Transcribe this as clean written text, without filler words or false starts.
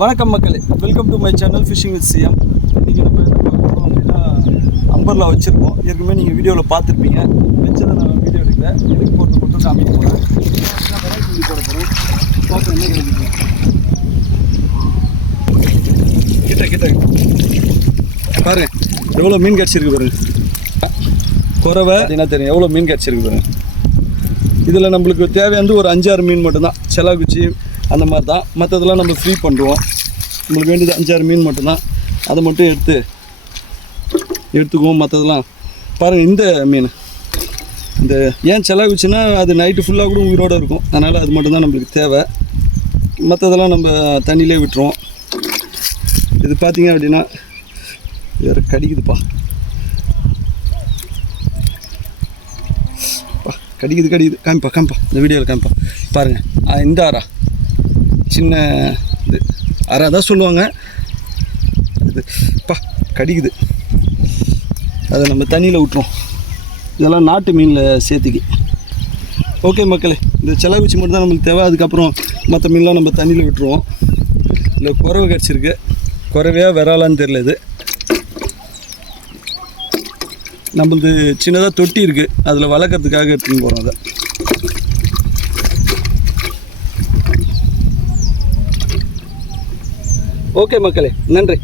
வணக்கம் மக்களே, welcome to my channel fishing with CM. இன்றைக்கி நம்ம என்ன பார்க்குறோம் அப்படின்னா அம்பர்லா வச்சுருக்கோம். ஏற்கனவே நீங்கள் வீடியோவில் பார்த்துருப்பீங்க. வச்சதை நான் வீடியோ எடுக்கல, எதுக்கு போட்டு மட்டும் காமிக்க போகிறேன். சொல்லி போட போகிறேன். பார்க்க என்ன கிடைக்குது. கிட்ட பாருங்க எவ்வளோ மீன் கிடச்சிருக்கு பாருங்க. குறவை என்ன தெரியும் எவ்வளோ மீன் கிடச்சிருக்கு பாருங்க. இதில் நம்மளுக்கு தேவையானது ஒரு 5-6 மீன் மட்டும்தான். செலாக்குச்சி அந்த மாதிரி தான். மற்றதெல்லாம் நம்ம ஃப்ரீ பண்ணுறோம். நம்மளுக்கு வேண்டியது 5-6 மீன் மட்டும்தான். அதை மட்டும் எடுத்துக்குவோம். மற்றதெல்லாம் பாருங்கள். இந்த மீன் இந்த ஏன் செலாக்குச்சின்னா அது நைட்டு ஃபுல்லாக கூட உயிரோடு இருக்கும். அதனால் அது மட்டும்தான் நம்மளுக்கு தேவை. மற்றதெல்லாம் நம்ம தண்ணியிலே விட்டுருவோம். இது பார்த்திங்க அப்படின்னா வேறு கடிக்குதுப்பா. கடிக்குது. காமிப்பா இந்த வீடியோவில் காமிப்பா. பாருங்கள் இந்த ஆறா, சின்ன இது ஆறா தான் சொல்லுவாங்க. இது கடிக்குது. அதை நம்ம தண்ணியில் விட்டுருவோம். இதெல்லாம் நாட்டு மீனில் சேர்த்துக்கி. ஓகே மக்களே, இந்த செலாக்குச்சி மட்டும் தான் நம்மளுக்கு தேவை. அதுக்கப்புறம் மற்ற மீன்லாம் நம்ம தண்ணியில் விட்டுருவோம். இல்லை குறவை கிடச்சிருக்கு. குறவையாக விராலான்னு தெரியல. இது நம்மளது சின்னதாக தொட்டி இருக்குது, அதில் வளர்க்குறதுக்காக எடுத்துன்னு போகிறோம். அதை ஓகே மக்களே, நன்றி.